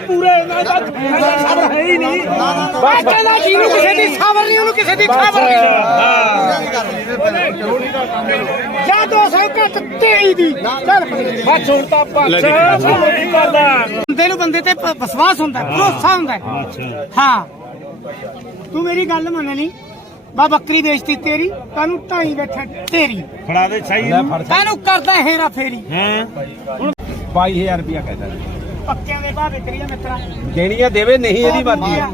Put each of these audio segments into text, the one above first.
ਪੂਰੇ ਇਹਨਾਂ ਦਾ ਖਬਰ ਹੈ ਹੀ ਨਹੀਂ ਬਾਕੀ ਦਾ ਜਿਹਨੂੰ ਕਿਸੇ ਦੀ ਖਬਰ ਨਹੀਂ ਉਹਨੂੰ ਕਿਸੇ ਦੀ ਖਬਰ ਨਹੀਂ ਜਾਂ 200 ਘੱਟ 23 ਦੀ ਚੱਲ ਬਸ ਹੁਣ ਤਾਂ ਪੱਛ ਨਹੀਂ ਕਰਦਾ ਬੰਦੇ ਨੂੰ ਬੰਦੇ ਤੇ ਪ- ਵਿਸ਼ਵਾਸ ਹੁੰਦਾ ਹੈ, ਭਰੋਸਾ ਹੁੰਦਾ ਹੈ। ਹਾਂ ਤੂੰ ਮੇਰੀ ਗੱਲ ਮੰਨ ਲਈ ਬਾ ਬੱਕਰੀ ਵੇਚਤੀ ਤੇਰੀ ਕਾਨੂੰ ਢਾਈ ਬੈਠਾ ਤੇਰੀ ਫੜਾ ਦੇ ਸਹੀ ਕਾਨੂੰ ਕਰਦਾ ਹੇਰਾ ਫੇਰੀ ਹੈ 22000 ਰੁਪਇਆ ਕਹਿੰਦਾ ਪੱਕਿਆਂ ਦੇ ਭਾਅ ਵਿਕਰੀ ਆ ਮਿੱਤਰਾ। ਦੇਣੀਆਂ ਦੇਵੇ ਨਹੀਂ ਇਹਦੀ ਮਰਜ਼ੀ ਆ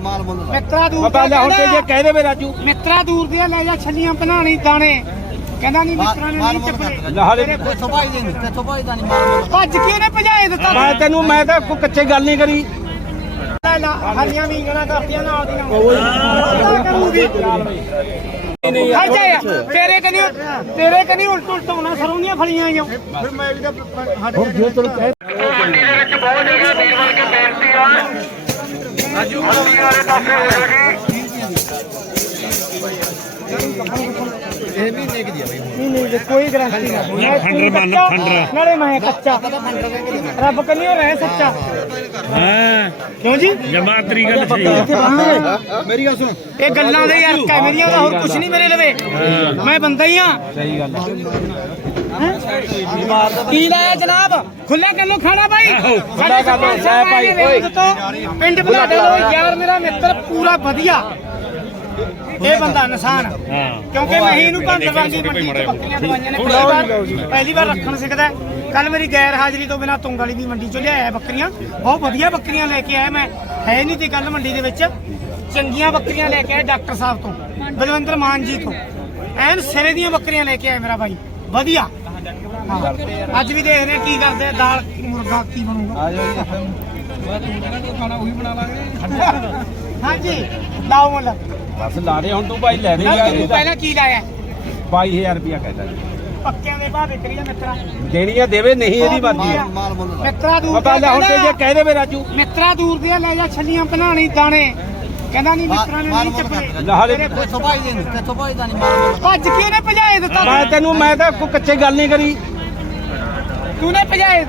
ਮਿੱਤਰਾ ਦੂਰ ਬਾਬਾ ਲੈ ਹੁਣ ਤੇ ਜੇ ਕਹਿ ਦੇਵੇ ਰਾਜੂ। ਮਿੱਤਰਾ ਦੂਰ ਦੀਆਂ ਲੈ ਜਾ ਛੱਲੀਆਂ ਬਣਾਣੀ ਦਾਣੇ। ਕਹਿੰਦਾ ਨਹੀਂ ਮਿੱਤਰਾ ਨੇ ਨਹੀਂ ਚੱਪਲੇ। ਲੈ ਹਾਲੇ ਭੱਜ ਕੇ ਉਹਨੇ ਭਜਾਏ ਦਿੱਤਾ। ਮੈਂ ਤੈਨੂੰ ਮੈਂ ਤਾਂ ਕੋਈ ਕੱਚੇ ਗੱਲ ਨਹੀਂ ਕਰੀ। ਲੈ ਲਾ ਹਰੀਆਂ ਵੀਂਗਣਾ ਕਰਤੀਆਂ ਨਾਲ ਦੀਆਂ। ਉਹ ਕਰੂਗੀ। ਹਟ ਜਾ ਯਾਰ, ਤੇਰੇ ਕਨੀ ਤੇਰੇ ਕਨੀ ਉਲਟ ਉਲਟ ਹੋਣਾ ਸਰੋਂ ਦੀਆਂ ਫਲੀਆਂ ਆਈਆਂ। ਨਹੀਂ ਨਹੀਂ ਕੋਈ ਗਰੰਟੀ ਨਹੀਂ ਖੰਡਰ ਬੰਨ, ਖੰਡਰ। ਨਾਲੇ ਮੈਂ ਕੱਚਾ ਰੱਬ ਕੰਨੀ ਉਹ ਰਹਿ ਸੱਚਾ ਹਾਂ ਕਿਉਂ ਜੀ। ਜਮਾਤਰੀ ਗੱਲ ਸਹੀ ਹੈ ਮੇਰੀ ਗੱਲ ਸੁਣ ਇਹ ਗੱਲਾਂ ਦੇ ਯਾਰ ਕੈਮਰੀਆਂ ਦਾ ਹੋਰ ਕੁਝ ਨਹੀਂ ਮੇਰੇ ਲਵੇ। ਮੈਂ ਬੰਦਾ ਹੀ ਆ ਸਹੀ ਗੱਲ ਕੀ ਲਾਇਆ ਜਨਾਬ? ਖੁੱਲਾ ਕਰ ਲੋ ਖਾਣਾ ਬਾਈ? ਖੁੱਲਾ ਲਓ, ਲੈ ਭਾਈ, ਓਏ। ਪਿੰਡ ਬੁਲਾਡੇ ਲੋ ਯਾਰ ਮੇਰਾ ਮਿੱਤਰ ਪੂਰਾ ਵਧੀਆ। ਇਹ ਬੰਦਾ ਇਨਸਾਨ। ਹਾਂ ਕਿਉਂਕਿ ਮੈਂ ਇਹਨੂੰ ਭਾਂਦਰ ਵਾਂਗੀ ਮੰਡੀ ਚ ਬੱਕਰੀਆਂ ਦਵਾਈਆਂ ਨੇ। ਪਹਿਲੀ ਵਾਰ ਪਹਿਲੀ ਵਾਰ ਰੱਖਣ ਸਿੱਖਦਾ ਕੱਲ ਮੇਰੀ ਗੈਰ ਹਾਜ਼ਰੀ ਤੋਂ ਬਿਨਾ ਤੁੰਗ ਵਾਲੀ ਦੀ ਮੰਡੀ ਚੋਂ ਲਿਆਇਆ ਬੱਕਰੀਆਂ। ਬਹੁਤ ਵਧੀਆ ਬੱਕਰੀਆਂ ਲੈ ਕੇ ਆਇਆ ਮੈਂ। ਹੈ ਨਹੀਂ ਤੇ ਕੱਲ ਮੰਡੀ ਦੇ ਵਿੱਚ। ਚੰਗੀਆਂ ਬੱਕਰੀਆਂ ਲੈ ਕੇ ਆਇਆ ਡਾਕਟਰ ਸਾਹਿਬ ਤੋਂ ਬਲਵੰਦਰ ਮਾਨ ਜੀ ਤੋਂ। ਐਨ ਸਿਰੇ ਦੀਆਂ ਬੱਕਰੀਆਂ ਲੈ ਕੇ ਆਇਆ ਮੇਰਾ ਭਾਈ। ਵਧੀਆ। ਅੱਜ ਵੀ ਦੇਖ ਰਹੇ ਕੀ ਕਰਦੇ ਆ ਦਾਲ ਮੁਰਗਾ ਕੀ ਬਣੂਗਾ। ਆ ਜਾਓ ਖਾਣਾ ਉਹੀ ਬਣਾ ਲਾਂਗੇ ਹਾਂਜੀ ਲਾਓ ਮੁੱਲ। ਬਸ ਲਾ ਦੇ ਹੁਣ ਤੂੰ ਭਾਈ ਲੈ ਦੇ ਨਾ ਯਾਰ ਤੂੰ ਪਹਿਲਾਂ ਕੀ ਲਾਇਆ? 22000 ਰੁਪਇਆ ਕਹਿੰਦਾ ਪੱਕਿਆਂ ਦੇ ਭਾਅ ਵਿਕਰੀ ਆ ਮਿੱਤਰਾ। ਦੇਣੀਆਂ ਦੇਵੇ ਨਹੀਂ ਇਹਦੀ ਮਰਜ਼ੀ ਆ। ਮਿੱਤਰਾ ਦੂਰ ਬਾਬਾ ਲੈ ਹੁਣ ਤੇ ਦੀਆਂ ਜੇ ਕਹਿ ਦੇਵੇ ਰਾਜੂ। ਮਿੱਤਰਾ ਦੂਰ ਦੀਆਂ ਲੈ ਜਾ ਛੱਲੀਆਂ ਬਣਾਣੀ ਦਾਣੇ। ਕਹਿੰਦਾ ਨਹੀਂ ਮਿੱਤਰਾ ਨੇ ਨਹੀਂ ਚੱਪਲੇ। ਲੈ ਹਾਲੇ ਭੱਜ ਕੇ ਉਹਨੇ ਭਜਾਏ ਦਿੱਤਾ ਮੈਂ ਤੈਨੂੰ। ਮੈਂ ਤਾਂ ਕੋਈ ਕੱਚੇ ਗੱਲ ਨਹੀਂ ਕਰੀ। ਤੂੰ ਨੇ ਭਜਾਏ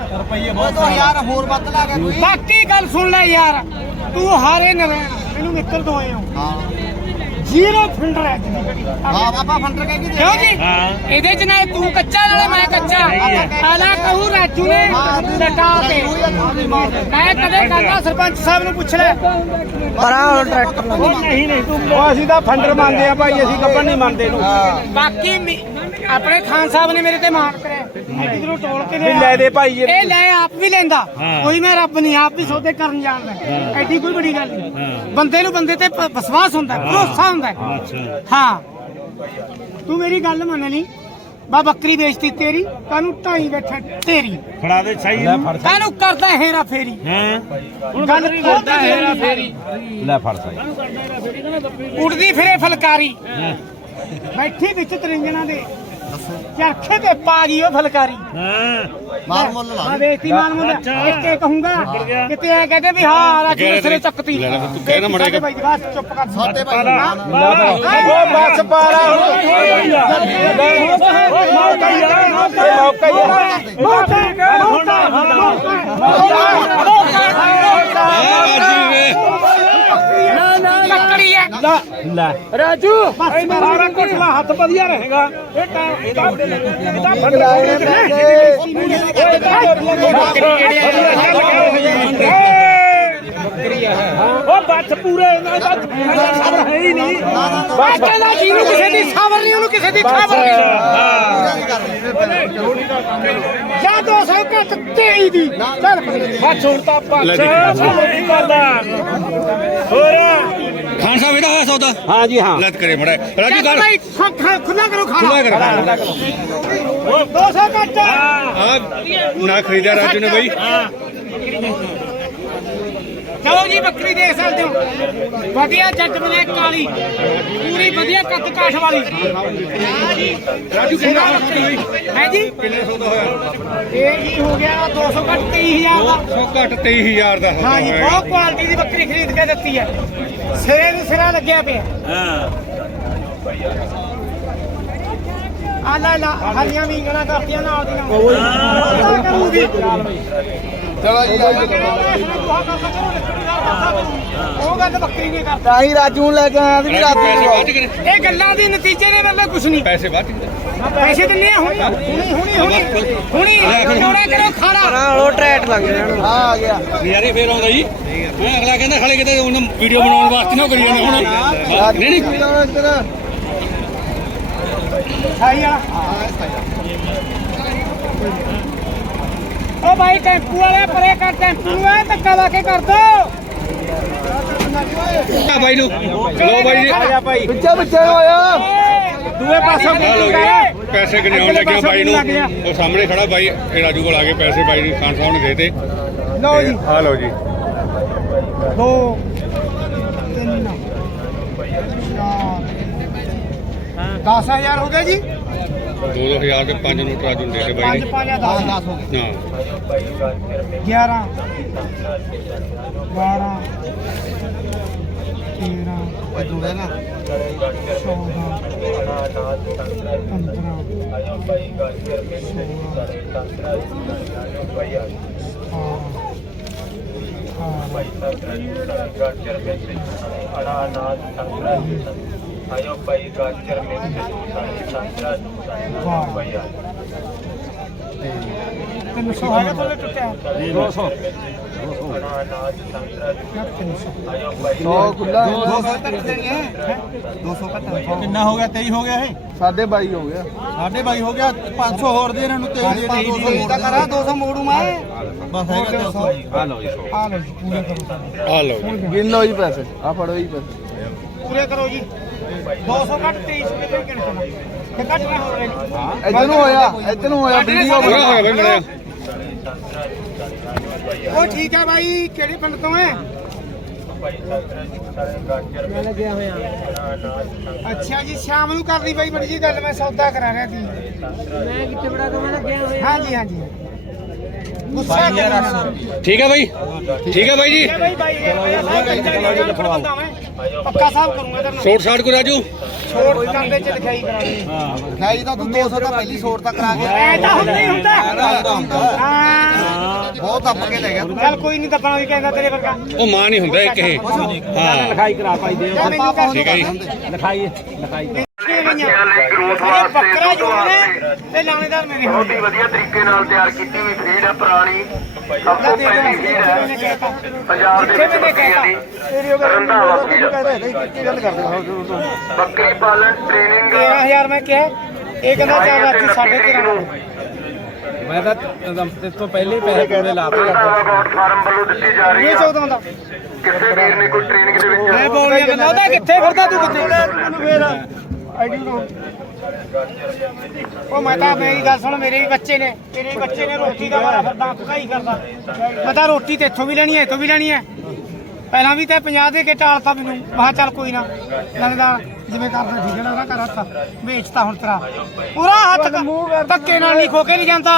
ਬਾਕੀ ਗੱਲ ਸੁਣ ਲੈ ਯਾਰ। ਤੂੰ ਹਾਰੇ ਨਾ ਮੈਨੂੰ ਮਿੱਤਰ ਦੋਏ ਹੋ। ਜ਼ੀਰੋ ਫੰਡਰ ਹੈ। ਕਿਉਂ ਜੀ? ਹਾਂ। ਇਹਦੇ ਚ ਨਾ ਤੂੰ ਕੱਚਾ ਨਾਲੇ ਮੈਂ ਕੱਚਾ। ਆਲਾ ਕਹੂ ਰਾਜੂ ਨੇ ਲਟਾ ਕੇ। ਮੈਂ ਕਦੇ ਕਹਿੰਦਾ ਸਰਪੰਚ ਸਾਹਿਬ ਨੂੰ ਪੁੱਛ ਲੈ ਪਰਾਂ ਟਰੈਕਟਰ ਉਹ ਨਹੀਂ ਨਹੀਂ ਤੂੰ ਉਹ ਅਸੀਂ ਤਾਂ ਫੰਡਰ ਮੰਨਦੇ ਆ ਭਾਈ ਅਸੀਂ ਗੱਬਣ ਨਹੀਂ ਮੰਨਦੇ ਇਹਨੂੰ। ਬਾਕੀ ਆਪਣੇ ਖਾਨ ਸਾਹਿਬ ਨੇ ਮੇਰੇ ਤੇ ਮਾਣ ਕਰਿਆ। ਇਧਰੋਂ ਟੋਲ ਕੇ ਲਿਆ ਲੈ ਦੇ ਭਾਈ ਇਹ। ਲੈ ਆਪ ਵੀ ਲੈਂਦਾ। ਕੋਈ ਮੈਂ ਰੱਬ ਨਹੀਂ ਆਪ ਵੀ ਸੌਦੇ ਕਰਨ ਜਾਣਦਾ ਐਡੀ ਕੋਈ ਬੜੀ ਗੱਲ ਨਹੀਂ। ਬੰਦੇ ਨੂੰ ਬੰਦੇ ਤੇ ਪ- ਵਿਸ਼ਵਾਸ ਹੁੰਦਾ ਹੈ, ਭਰੋਸਾ ਹੁੰਦਾ। ਹੈ। ਅੱਛਾ। ਹਾਂ। ਤੂੰ ਮੇਰੀ ਗੱਲ ਮੰਨ ਲਈ। ਬਾ ਬੱਕਰੀ ਵੇਚਤੀ ਤੇਰੀ ਕਾਨੂੰ ਢਾਈ ਬੈਠਾ ਤੇਰੀ। ਫੜਾ ਦੇ ਸਹੀ ਲੈ ਫੜ ਕਾਨੂੰ ਕਰਦਾ ਹੇਰਾ ਫੇਰੀ। ਹੈ? ਗੱਲ ਕਰਦਾ ਹੇਰਾ ਫੇਰੀ। ਲੈ ਫੜ ਸਾਈ। ਉੜਦੀ ਫਿਰੇ ਫਲਕਾਰੀ। ਬੈਠੀ ਵਿੱਚ ਤਰਿੰਜਣਾ ਦੇ। ਚਰਖੇ ਤੇ ਪਾ ਗਈ ਉਹ ਫਲਕਾਰੀ ਹਾਂ ਮਾਲ ਮੁੱਲ ਲਾ ਮੈਂ ਵੇਚਤੀ ਮਾਲ ਮੁੱਲ। ਇੱਕ ਇੱਕ ਕਹੂੰਗਾ ਕਿਤੇ ਐ ਕਹਦੇ ਵੀ ਹਾਂ ਰਾਜੂ ਨੇ ਸਿਰੇ ਚੱਕਤੀ ਤੂੰ ਕਹਿਣਾ ਬਸ ਚੁੱਪ ਕਰ ਸਾਡੇ ਉਹ ਬੱਸ ਪਾਰਾ ਮੌਕਾ ਹੀ ਆ ਮੌਕਾ ਹੀ ਆ ਲੈ। ਰਾਜੂ। ਬਸ ਸਾਰਾ ਕੋਟਲਾ ਹੱਥ ਵਧੀਆ ਰਹੇਗਾ। ਇਹ ਤਾਂ ਇਹ ਤਾਂ ਇਹ ਤਾਂ ਉਹ ਬੱਚ ਪੂਰੇ ਇਹਨਾਂ ਦਾ ਖਬਰ ਹੈ ਹੀ ਨਹੀਂ। ਬਾਕੀ ਦਾ ਜਿਹਨੂੰ ਕਿਸੇ ਦੀ ਖਬਰ ਨਹੀਂ ਉਹਨੂੰ ਕਿਸੇ ਦੀ ਖਬਰ ਨਹੀਂ। ਜਾਂ 200 ਘੱਟ 23 ਦੀ। ਚੱਲ ਬੱਚ ਹੁਣ ਤਾਂ ਪੱਛ ਨਹੀਂ ਕਰਦਾ ਹੋਰ। ਖਾਨ ਸਾਹਿਬ ਇਹਦਾ ਹੋਇਆ ਸੌਦਾ? ਹਾਂ ਜੀ ਹਾਂ। ਲੱਤ ਕਰੇ ਮੜਾ। ਰਾਜੂ ਕਰ ਭਾਈ ਖੁ- ਖੁ- ਖੁੱਲਾ ਕਰੋ ਖਾਣਾ। ਖੁੱਲਾ 200 ਘੱਟ। ਆ ਨਾ ਖਰੀਦਿਆ ਰਾਜੂ ਨੇ ਬਈ। ਚਲੋ ਜੀ ਬੱਕਰੀ ਦੇਖ ਸਕਦੇ ਹੋ। ਵਧੀਆ ਜੱਟ ਬਲੇ ਕਾਲੀ। ਪੂਰੀ ਵਧੀਆ ਕੱਦ ਕਾਠ ਵਾਲੀ। ਰਾਜੂ ਕਿੰਨਾ ਬੱਕਰੀ ਹੈ ਜੀ? ਕਿੰਨੇ ਸੌਦਾ ਹੋਇਆ? ਇਹ ਜੀ ਹੋ ਗਿਆ 200 ਘੱਟ 23000 ਦਾ। 100 ਘੱਟ 23000 ਦਾ ਹਾਂ ਜੀ ਬਹੁਤ ਕੁਆਲਿਟੀ ਦੀ ਬੱਕਰੀ ਖਰੀਦ ਕੇ ਦਿੱਤੀ ਹੈ। ਸਿਰੇ ਨੂੰ ਸਿਰਾ ਲੱਗਿਆ ਪਿਆ। ਹਾਂ। ਆ ਲੈ ਲਾ ਹਰੀਆਂ ਵੀਂਗਣਾ ਕਰਤੀਆਂ ਨਾਲ ਕਰੂਗੀ। ਚਲੋ ਜੀ ਉਹ ਗੱਲ ਬੱਕਰੀ ਨਹੀਂ ਕਰਦਾ। ਤਾਂ ਹੀ ਰਾਜੂ ਨੂੰ ਲੈ ਕੇ ਆਇਆ ਸੀ ਵੀ ਪੈਸੇ ਨੂੰ? ਕਰੇ ਇਹ ਗੱਲਾਂ ਦੇ ਨਤੀਜੇ ਨੇ ਮਤਲਬ ਕੁਛ ਨਹੀਂ। ਪੈਸੇ ਬਾਅਦ ਪੈਸੇ ਦਿੰਨੇ ਆ ਹੁਣੀ ਹੁਣੀ ਹੁਣੀ ਹੁਣੀ। ਹੁਣੀ ਜੋੜਾ ਕਰੋ ਖਾੜਾ ਉਹ ਟਰੈਟ ਲੱਗ ਜਾਣਾ ਆ ਆ ਗਿਆ। ਨਜ਼ਾਰੇ ਫੇਰ ਆਉਂਦਾ ਜੀ। ਮੈਂ ਅਗਲਾ ਕਹਿੰਦਾ ਖੜੇ ਕਿਤੇ ਉਹਨੂੰ ਵੀਡੀਓ ਬਣਾਉਣ ਵਾਸਤੇ ਨਾ ਕਰੀ ਜਾਂਦੇ ਹੁਣ। ਹਾਂ, ਨਹੀਂ ਨਹੀਂ। ਇੱਧਰ ਸਾਈ ਆ। ਓ ਭਾਈ ਟੈਂਪੂ ਵਾਲੇ ਪਰੇ ਕਰ ਟੈਂਪੂ ਨੂੰ ਐ ਧੱਕਾ ਲਾ ਕੇ ਕਰ ਦੋ। ਆ ਬਾਈ ਨੂੰ। ਚਲੋ ਬਾਈ ਜੀ। ਪਿੱਛੇ ਪਿੱਛੇ ਨੂੰ ਹੋਇਆ ਦੂਏ ਪਾਸੋਂ ਆ ਪੈਸੇ ਗਿਣਾਉਣ ਲੱਗਿਆ ਬਾਈ ਨੂੰ? ਉਹ ਸਾਹਮਣੇ ਖੜਾ ਬਾਈ ਇਹ ਰਾਜੂ ਕੋਲ ਆ ਕੇ ਪੈਸੇ ਬਾਈ ਨੂੰ ਖਾਨ ਸਾਹਿਬ ਨੇ ਦੇਤੇ ਲਓ ਜੀ। ਆ ਲਓ ਜੀ। ਦੋ ਤਿੰਨ ਚਾਰ। 10000 ਹੋ ਗਿਆ ਜੀ? 2000 ਦੇ ਪੰਜ ਨੋਟ ਰਾਜੂ ਨੇ ਦੇਤੇ ਬਾਈ 5 ਨੇ 5 10 ਹੋ ਗਏ। ਹਾਂ। 11 12 13 ਓਏ ਦੂਰੇ ਨਾ। ਆਇਓ ਭਾਈ ਗਾਜਰ ਮਿਰਚ ਸੰਤਰਾ ਤਿੰਨ ਸੌ ਹੈਗਾ ਤੁਹਾਡੇ ਟੁੱਟਿਆ? 200 ਅਨਾਜ ਸੰਤਰਾ 300 ਆਇਓ ਭਾਈ ਸੌ ਖੁੱਲਾ 200 ਕੱਟ ਦੇਣੀ ਹੈ। 200 ਕੱਟ ਕਿੰਨਾ ਹੋ ਗਿਆ? 23 ਹੋ ਗਿਆ ਇਹ? ਸਾਢੇ 22 ਹੋ ਗਿਆ। ਸਾਢੇ 22 ਹੋ ਗਿਆ। 500 ਹੋਰ ਦੇ ਇਹਨਾਂ ਨੂੰ 23 ਦੇ 200 ਦਾ ਕਰਾ 200 ਮੋੜੂ ਮੈਂ ਬਸ ਹੈਗਾ 300 ਆ ਲਓ ਜੀ ਪੂਰੇ ਕਰੋ। ਆ ਲਓ ਜੀ। ਗਿਣ ਲਓ ਜੀ ਪੈਸੇ। ਆ ਫੜੋ ਜੀ ਪੈਸੇ। ਪੂਰੇ ਕਰੋ ਜੀ। 200 ਕੱਟ 23 ਕਿਤੇ ਕਿਹਨੇ ਤੇ ਕੱਟ ਨਾ ਹੋ ਰਹੇ। ਇੱਧਰ ਨੂੰ ਹੋਇਆ ਇੱਧਰ ਨੂੰ ਹੋਇਆ ਵੀਡੀਓ ਪੂਰਾ ਹੋਇਆ ਬਾਈ ਮਿਲਿਆ ਉਹ ਠੀਕ ਹੈ ਭਾਈ ਕਿਹੜੇ ਪਿੰਡ ਤੋਂ ਹੈ? ਅੱਛਾ ਜੀ ਸ਼ਾਮ ਨੂੰ ਕਰਨੀ ਬਾਈ ਬੜੀ ਜੀ ਗੱਲ ਮੈਂ ਸੌਦਾ ਕਰਾ ਰਿਹਾ ਸੀ। ਮੈਂ ਕਿੱਥੇ ਬੜਾ ਤੋਂ ਮੈਂ ਗਿਆ ਹੋਇਆ। ਹਾਂਜੀ ਹਾਂਜੀ। ਗੁੱਸਾ ਕਰਨਾ ਠੀਕ ਹੈ ਬਾਈ। ਠੀਕ ਹੈ ਬਾਈ ਜੀ। ਹੈ ਭਾਈ ਭਾਈ ਇਹ ਸਾਹਿਬ ਬੰਦਾ ਮੈਂ ਪੱਕਾ ਸਾਹਿਬ ਕਰੂੰਗਾ ਤੇਰੇ ਨਾਲ। ਸ਼ੋਰਟ ਸ਼ਾਟ ਕੋ ਰਾਜੂ। ਛੋੜ ਕਰਦੇ ਚ ਲਿਖਾਈ ਕਰਾਂਗੇ ਖਾਈ ਤਾਂ ਤੂੰ 200 ਤਾਂ ਪਹਿਲੀ ਛੋੜ ਤਾਂ ਕਰਾ ਕੇ। ਐ ਤਾਂ ਹੁੰਦਾ ਹੀ ਹੁੰਦਾ। ਹਾਂ। ਬਹੁਤ ਅੱਪ ਕੇ ਲੈ ਗਿਆ ਚੱਲ ਕੋਈ ਨਹੀਂ ਦੱਬਣਾ ਵੀ ਕਹਿੰਦਾ ਤੇਰੇ ਵਰਗਾ। ਉਹ ਮਾਂ ਨਹੀਂ ਹੁੰਦਾ ਇੱਕ ਇਹ। ਹਾਂ। ਲਿਖਾਈ ਕਰਾ ਪਾਈ ਦੇ। ਜਾਂ ਮੈਨੂੰ ਕਰ ਠੀਕ ਹੈ ਜੀ। ਲਿਖਾਈ ਲਿਖਾਈ ਮੇਰੇ ਬੱਕਰਾ ਜੋ ਨੇ ਤੇ ਲਾਣੇਦਾਰ ਮੇਰੇ ਬਹੁਤ ਹੀ ਵਧੀਆ ਤਰੀਕੇ ਨਾਲ ਤਿਆਰ ਕੀਤੀ ਹੋਈ ਫੀਡ ਹੈ ਪੁਰਾਣੀ। ਸਭ ਤੋਂ ਪਹਿਲੀ ਫੀਡ ਹੈ ਪੰਜਾਬ ਦੇ ਵਿੱਚ ਬੱਕਰੀਆਂ ਦੀ ਰੰਧਾਵਾ ਫੀਡ ਬੱਕਰੀ ਪਾਲਣ ਟ੍ਰੇਨਿੰਗ 13000 ਮੈਂ ਕਿਹਾ ਇਹ ਕਹਿੰਦਾ ਚਾਰ ਰਾਤੀ ਸਾਢੇ 13 ਨੂੰ। ਮੈਂ ਤਾਂ ਇਸ ਤੋਂ ਪਹਿਲੇ ਹੀ ਪੈਸੇ ਪੂਰੇ ਲਾ ਰੰਧਾਵਾ ਗੌਡ ਫਾਰਮ ਵੱਲੋਂ ਦਿੱਤੀ ਜਾ ਰਹੀ ਇਹ ਹੈ 14 ਦਾ। ਕਿਸੇ ਵੀਰ ਨੇ ਕੋਈ ਟ੍ਰੇਨਿੰਗ ਦੇ ਮੈਂ ਵਿੱਚ ਬੋਲ ਗਿਆ ਕਹਿੰਦਾ ਉਹਦਾ ਕਿੱਥੇ ਫਿਰਦਾ ਤੂੰ ਕਿੱਥੇ? ਆਈਡੀ ਉਹ ਮੈਂ ਤਾਂ ਮੇਰੀ ਗੱਲ ਸੁਣ, ਮੇਰੇ ਵੀ ਬੱਚੇ ਨੇ, ਤੇਰੇ ਵੀ ਬੱਚੇ ਨੇ, ਰੋਟੀ ਦਾ ਮਾਰਾ ਫਿਰਦਾ ਭਕਾਈ ਕਰਦਾ। ਮੈਂ ਤਾਂ ਰੋਟੀ ਤੇ ਇੱਥੋਂ ਵੀ ਲੈਣੀ ਹੈ, ਇੱਥੋਂ ਵੀ ਲੈਣੀ ਹੈ। ਪਹਿਲਾਂ ਵੀ ਤੇ 50 ਦੇ ਕੇ ਟਾਲਤਾ ਮੈਨੂੰ, ਮੈਂ ਕਿਹਾ ਚੱਲ ਕੋਈ ਨਾ ਲੱਗਦਾ ਜਿਵੇਂ ਕਰਦਾ ਠੀਕ ਹੈ ਨਾ ਉਹਦਾ ਕਰ ਹੱਥ ਵੇਚਤਾ ਹੁਣ ਤੇਰਾ। ਪੂਰਾ ਹੱਥ ਧੱਕੇ ਨਾਲ ਨਹੀਂ ਖੋ ਕੇ ਨਹੀਂ ਜਾਂਦਾ।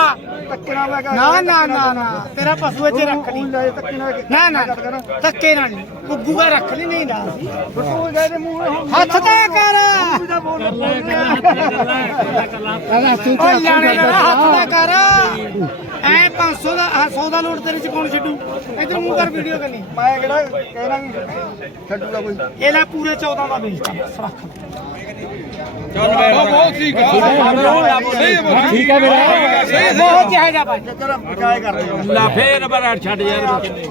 ਨਾ ਨਾ ਨਾ ਨਾ। ਤੇਰਾ ਪਸ਼ੂ ਇੱਥੇ ਰੱਖ ਲਈ। ਨਾ ਨਾ। ਧੱਕੇ ਨਾਲ ਨਹੀਂ। ਗੁੱਗੂਗਾ ਰੱਖ ਲਈ ਨਹੀਂ ਨਾ ਹੱਥ ਤਾਂ ਕਰ। ਦਾ ਹੱਥ ਤਾਂ ਕਰ। ਐ 500 ਦਾ ਆਹ 100 ਦਾ ਲੋਟ ਤੇਰੇ ਚ ਕੌਣ ਛੱਡੂ। ਇਧਰ ਮੂੰਹ ਕਰ ਵੀਡੀਓ ਕਰਨੀ। ਮੈਂ ਕਿਹੜਾ ਕਹਿਣਾ ਕਿ ਛੱਡੂਗਾ ਕੋਈ। ਇਹ ਲੈ ਪੂਰੇ 14 ਦਾ ਵੇਚਤਾ Thank you. ਠੀਕ ਹੈ ਠੀਕ ਹੈ ਮੇਰਾ ਬਹੁਤ ਜਿਹਾ ਜਾ ਭਾਈ ਲਾ ਫੇਰ ਬਰਾ ਛੱਡ ਯਾਰ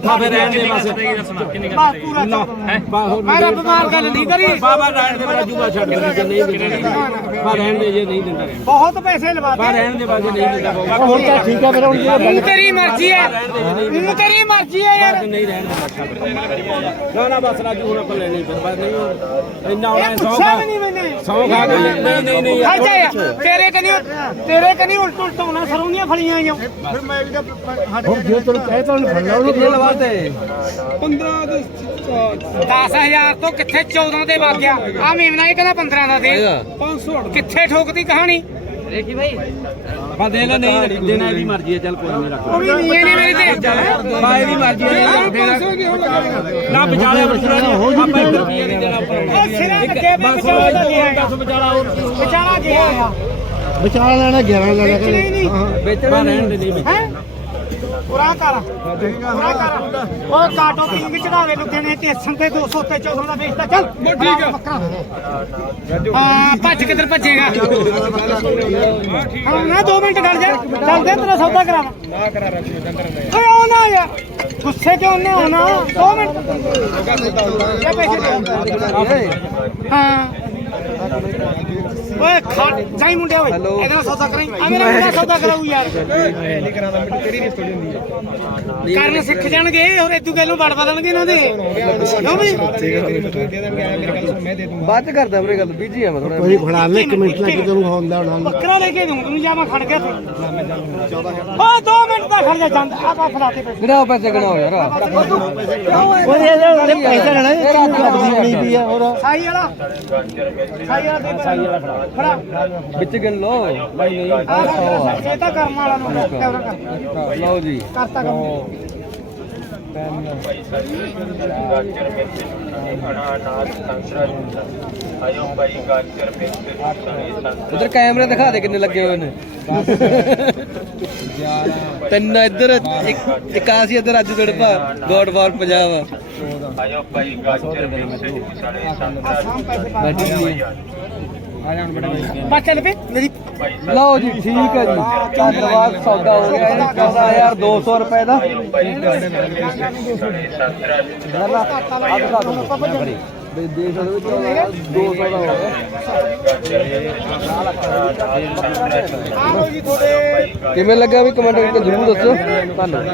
ਨਾ ਫੇਰ ਰਹਿਣ ਦੇ ਬਸ ਬਸ ਪੂਰਾ 14 ਮੈਂ ਰੱਬ ਮਾਰ ਗੱਲ ਨਹੀਂ ਕਰੀ ਬਾਬਾ ਰਹਿਣ ਦੇ ਬਾਜੂ ਬਾ ਛੱਡ ਦੇ ਜੇ ਨਹੀਂ ਦਿੰਦਾ ਬਾ ਰਹਿਣ ਦੇ ਜੇ ਨਹੀਂ ਦਿੰਦਾ ਬਹੁਤ ਪੈਸੇ ਲਵਾ ਬਾ ਦੇ ਰਹਿਣ ਦੇ ਬਾਜੂ ਨਹੀਂ ਦਿੰਦਾ ਹੁਣ ਤਾਂ ਠੀਕ ਹੈ ਫਿਰ ਹੁਣ ਊਂ ਤੇਰੀ ਮਰਜ਼ੀ ਹੈ ਊਂ ਤੇਰੀ ਮਰਜ਼ੀ ਹੈ ਯਾਰ ਨਹੀਂ ਰਹਿਣ ਦੇ ਬਸ ਛੱਡ ਨਾ ਨਾ ਬਸ ਰਾਜੂ ਹੁਣ ਆਪਾਂ ਲੈਣੀ ਫਿਰ ਬਸ ਨਹੀਂ ਹੁਣ ਇੰਨਾ ਹੋਣਾ ਇਹ ਸੌ ਪੁੱਛਿਆ ਖਾ ਵੀ ਨਹੀਂ ਮੈਨੇ ਸੌ ਖਾ ਕੇ ਨਹੀਂ ਨਹੀਂ ਨਹੀਂ ਹਟ ਜਾ ਯਾਰ। ਤੇਰੇ ਕਨੀ ਤੇਰੇ ਕਨੀ ਉਲਟ ਉਲਟ ਹੋਣਾ ਸਰੋਂ ਦੀਆਂ ਫਲੀਆਂ ਆਈਆਂ। ਹੁਣ ਜੇ ਤੈਨੂੰ ਕਹੇ ਤਾਂ ਉਹਨੂੰ ਫੜ ਲਾ ਉਹਨੂੰ ਫੇਰ ਲਵਾ ਦੇ 10000 ਤੋਂ ਕਿੱਥੇ 14 ਤੇ ਵਗ ਗਿਆ? ਆ ਮੇਮਨਾ ਇਹ ਕਹਿੰਦਾ 15 ਦਾ ਦੇ। 500 ਕਿੱਥੇ ਠੋਕਦੀ ਕਹਾਣੀ? ਬਾ ਦੇ ਲੈ ਨਹੀਂ ਦੇਣਾ ਇਹਦੀ ਮਰਜ਼ੀ ਹੈ ਚੱਲ ਕੋਈ ਨਹੀਂ ਰੱਖ ਉਹ ਵੀ ਨਹੀਂ ਨੇ ਮੇਰੀ ਤੇ। ਬਾ ਇਹਦੀ ਮਰਜ਼ੀ ਹੈ ਨਾ ਵਿਚਾਲੇ ਬਸਰਾ ਨਹੀਂ ਆਪਾਂ ਇੱਧਰ ਕੀ ਨਹੀਂ ਦੇਣਾ ਉੱਪਰ ਉਹ ਸਿਰਾ ਲੱਗੇ ਵੀ ਵਿਚਾਰਾ ਦਾ ਲਿਆ ਦੱਸ ਵਿਚਾਲਾ ਹੋਰ ਵਿਚਾਰਾ ਗਿਆ ਆ। ਵਿਚਾਲਾ ਲੈਣਾ 11 ਵੇਚਣਾ ਹੀ ਨਹੀਂ। ਵੇਚਣਾ ਰਹਿਣ ਦੇ ਨਹੀਂ। ਹੈ? ਪੂਰਾ ਕਰ। ਪੂਰਾ ਕਰ। ਉਹ ਕਾਟੋ ਕਿੰਗ ਚੜਾਵੇ ਲੁਧਿਆਣੇ ਸਟੇਸ਼ਨ ਤੇ 200 ਤੇ 14 ਦਾ ਵੇਚਦਾ ਚੱਲ ਠੀਕ ਆ। ਹਾਂ ਭੱਜ ਕਿੱਧਰ ਭੱਜੇਗਾ। ਹਾਂ ਨਾ 2 ਮਿੰਟ ਕਰ ਜਾ। ਚੱਲ ਦੇ ਤੇਰਾ ਸੌਦਾ ਕਰਾਵਾਂ। ਨਾ ਕਰਾ ਰੱਖੀ ਓਏ ਉਹ ਨਾ ਯਾਰ ਗੁੱਸੇ ਚ ਉਹਨੇ ਆਉਣਾ 2 ਮਿੰਟ ਹਾਂ। ਓਏ ਖਾ ਜਾਈ ਮੁੰਡਿਆ ਓਏ। ਇਹਦਾ ਸੌਦਾ ਕਰਾਈ। ਆ ਮੇਰਾ ਮੁੰਡਾ ਸੌਦਾ ਕਰਾਊ ਯਾਰ। ਕਰਨ ਸਿੱਖ ਜਾਣਗੇ ਹੋਰ ਇਦੂ ਗੱਲ ਵੜ ਬਦਲਣਗੇ ਇਹਨਾਂ ਦੇ। ਕਿਉਂ ਵੀ ਬਾਅਦ ਚ ਕਰਦਾ ਵੀਰੇ ਗੱਲ ਬੀਜੀ ਆ ਮੈਂ ਥੋੜਾ ਕੋਈ ਖੜਾ ਲੈ ਇੱਕ ਮਿੰਟ ਲੱਗ ਤੈਨੂੰ ਹੁੰਦਾ ਹੋਣਾ ਬੱਕਰਾ ਲੈ ਕੇ ਦੂੰ ਤੈਨੂੰ ਜਾ ਮੈਂ ਖੜ ਗਿਆ ਓ 2 ਮਿੰਟ ਦਾ ਖੜ ਜਾ ਜਾਂਦਾ। ਆ ਪਾ ਫੜਾਤੇ ਪੈਸੇ ਉਹ ਪੈਸੇ ਗਣਾਓ ਯਾਰ? ਓਏ ਇਹ ਉਹਦੇ ਪੈਸੇ ਲੈਣਾ? ਨਹੀਂ ਪਈ ਆ ਹੋਰ। ਸਾਈ ਵਾਲਾ। ਸਾਈ ਵਾਲਾ ਸਾਈ ਵਾਲਾ ਫੜਾ। ਵਿੱਚ ਗਿਣ ਲੋ ਨਹੀਂ ਨਹੀਂ ਇਹ ਤਾਂ ਕਰਮ ਵਾਲਾ ਨੂੰ ਲਓ ਜੀ। ਕਰਤਾ ਕੰਮ ਉਧਰ ਕੈਮਰੇ ਦਿਖਾ ਦੇ ਕਿੰਨੇ ਲੱਗੇ ਹੋਏ ਨੇ। ਤਿੰਨ ਇੱਧਰ ਇੱਕ ਇਕਾਸੀ ਇੱਧਰ ਅੱਜ ਗੜਪਾ ਗੋਡ ਵਾਰ ਪੰਜਾਬ ਬੈਠੀ ਜੀ। ਬਸ ਚੱਲ ਪੇ ਮੇਰੀ ਲਓ ਜੀ ਠੀਕ ਹੈ ਜੀ। ਧੰਨਵਾਦ ਸੌਦਾ ਹੋ ਗਿਆ ਇਹ 14200 ਰੁਪਏ ਦਾ। ਦੇ ਦੇ ਸਕਦੇ ਵਿੱਚ 200 ਦਾ ਹੋ ਗਿਆ। ਕਿਵੇਂ ਲੱਗਾ ਵੀ ਕਮੈਂਟ ਕਰਕੇ ਜ਼ਰੂਰ ਦੱਸੋ। ਧੰਨਵਾਦ।